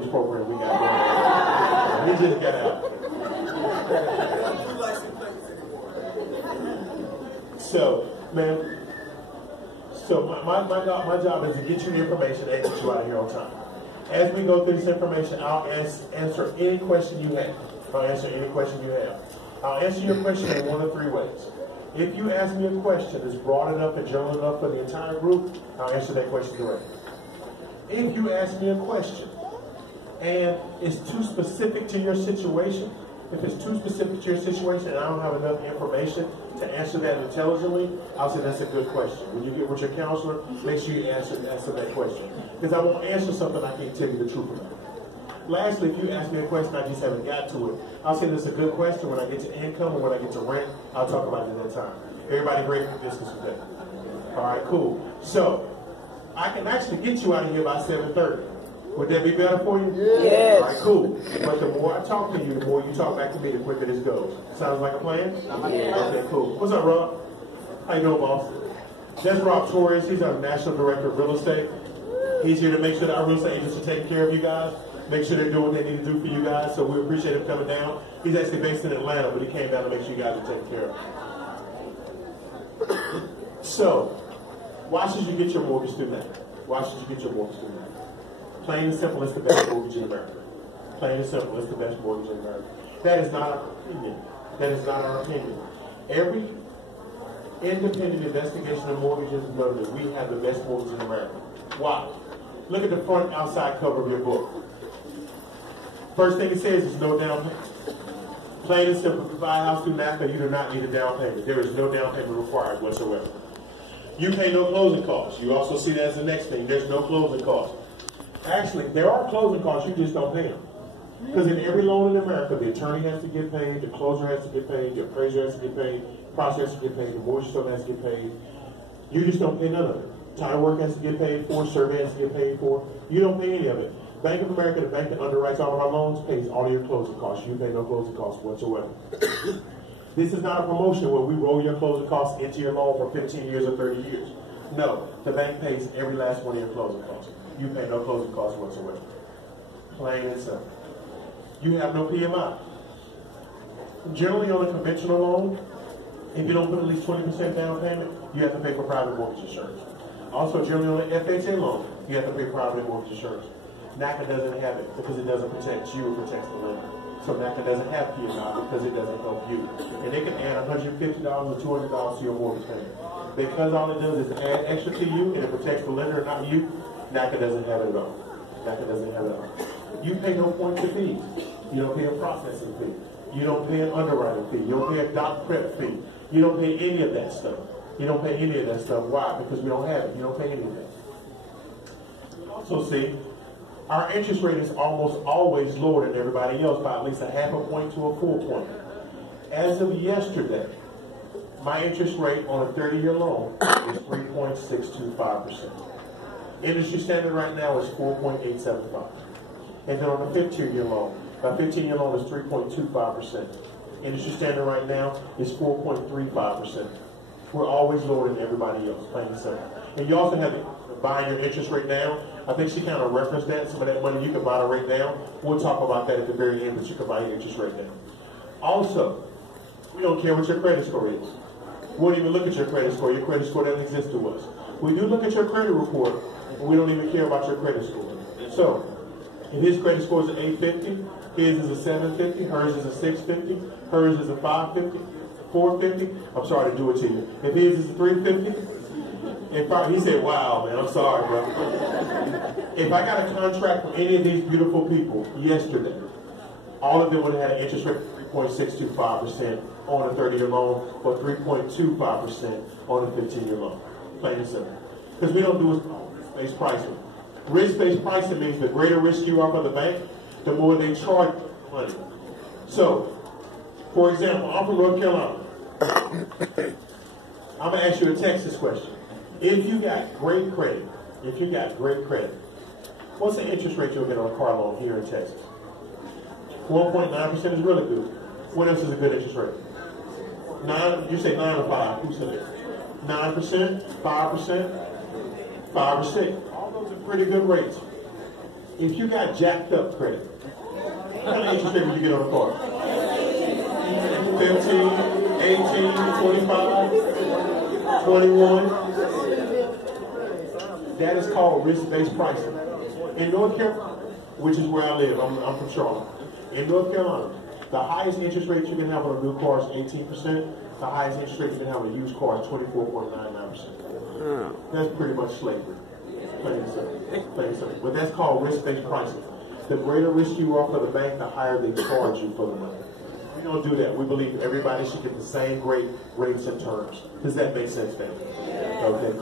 mortgage program we got going on. We just got out. So, man, my job is to get you the information and get you out of here on time. As we go through this information, I'll answer any question you have. I'll answer any question you have. I'll answer your question in one of three ways. If you ask me a question that's broad enough and general enough for the entire group, I'll answer that question directly. If you ask me a question and it's too specific to your situation, if it's too specific to your situation and I don't have enough information to answer that intelligently, I'll say that's a good question. When you get with your counselor, make sure you answer that question. Because I won't answer something I can't tell you the truth about. Lastly, if you ask me a question I just haven't got to it, I'll say that's a good question. When I get to income or when I get to rent, I'll talk about it at that time. Everybody great for business today? All right, cool. So, I can actually get you out of here by 7:30. Would that be better for you? Yes. All right, cool. But the more I talk to you, the more you talk back to me, the quicker this goes. Sounds like a plan? Yes. Okay, cool. What's up, Rob? How you doing, boss? That's Rob Torres. He's our National Director of Real Estate. He's here to make sure that our real estate agents are taking care of you guys, make sure they're doing what they need to do for you guys, so we appreciate him coming down. He's actually based in Atlanta, but he came down to make sure you guys are taken care of. So, why should you get your mortgage through NACA? Why should you get your mortgage through NACA? Plain and simple, it's the best mortgage in America. Plain and simple, it's the best mortgage in America. That is not our opinion. That is not our opinion. Every independent investigation of mortgages noted that we have the best mortgage in America. Why? Look at the front outside cover of your book. First thing it says is no down payment. Plain and simple, if you buy a house through NACA, you do not need a down payment. There is no down payment required whatsoever. You pay no closing costs. You also see that as the next thing. There's no closing costs. Actually, there are closing costs, you just don't pay them. Because in every loan in America, the attorney has to get paid, the closer has to get paid, the appraiser has to get paid, the processor has to get paid, the mortgage company has to get paid. You just don't pay none of it. Title work has to get paid for, survey has to get paid for. You don't pay any of it. Bank of America, the bank that underwrites all of our loans, pays all of your closing costs. You pay no closing costs whatsoever. This is not a promotion where we roll your closing costs into your loan for 15 years or 30 years. No, the bank pays every last one of your closing costs. You pay no closing costs whatsoever. Plain and simple. You have no PMI. Generally on a conventional loan, if you don't put at least 20% down payment, you have to pay for private mortgage insurance. Also, generally on an FHA loan, you have to pay private mortgage insurance. NACA doesn't have it because it doesn't protect you, it protects the lender. So NACA doesn't have PMI because it doesn't help you. And they can add $150 or $200 to your mortgage payment. Because all it does is add extra to you and it protects the lender and not you, NACA doesn't have it at all. NACA doesn't have it at all. You pay no points of fees. You don't pay a processing fee. You don't pay an underwriting fee. You don't pay a doc prep fee. You don't pay any of that stuff. You don't pay any of that stuff. Why? Because we don't have it. You don't pay any of that. You also see, our interest rate is almost always lower than everybody else by at least a half a point to a full point. As of yesterday, my interest rate on a 30-year loan is 3.625%. Industry standard right now is 4.875%. And then on a 15-year loan, my 15-year loan is 3.25%. Industry standard right now is 4.35%. We're always lower than everybody else, plain and simple. And you also have buying your interest rate down. I think she kind of referenced that. Some of that money you can buy the rate down. We'll talk about that at the very end, but you can buy your interest rate down. Also, we don't care what your credit score is. We won't even look at your credit score. Your credit score doesn't exist to us. We do look at your credit report, but we don't even care about your credit score. So, if his credit score is an 850, his is a 750, hers is a 650, hers is a 550, 450. I'm sorry to do it to you. If his is a 350, he said, wow, man, I'm sorry, bro. If I got a contract from any of these beautiful people yesterday, all of them would have had an interest rate of 3.625% on a 30-year loan or 3.25% on a 15-year loan. Plain and simple. Because we don't do risk-based pricing. Risk-based pricing means the greater risk you are for the bank, the more they charge money. So, for example, I'm from North Carolina. I'm going to ask you a Texas question. If you got great credit, what's the interest rate you'll get on a car loan here in Texas? 1.9% is really good. What else is a good interest rate? 9, you say 9 or 5. Who said it? 9%, 5%, 5 or 6. All those are pretty good rates. If you got jacked up credit, what kind of interest rate would you get on a car? 15, 18, 25, 21. That is called risk-based pricing. In North Carolina, which is where I live, I'm from Charlotte. In North Carolina, the highest interest rate you can have on a new car is 18%. The highest interest rate you can have on a used car is 24.99%. That's pretty much slavery. Plain and simple. Plain and simple. But that's called risk-based pricing. The greater risk you are for the bank, the higher they charge you for the money. We don't do that. We believe everybody should get the same great rates and terms. Does that make sense, family? Okay.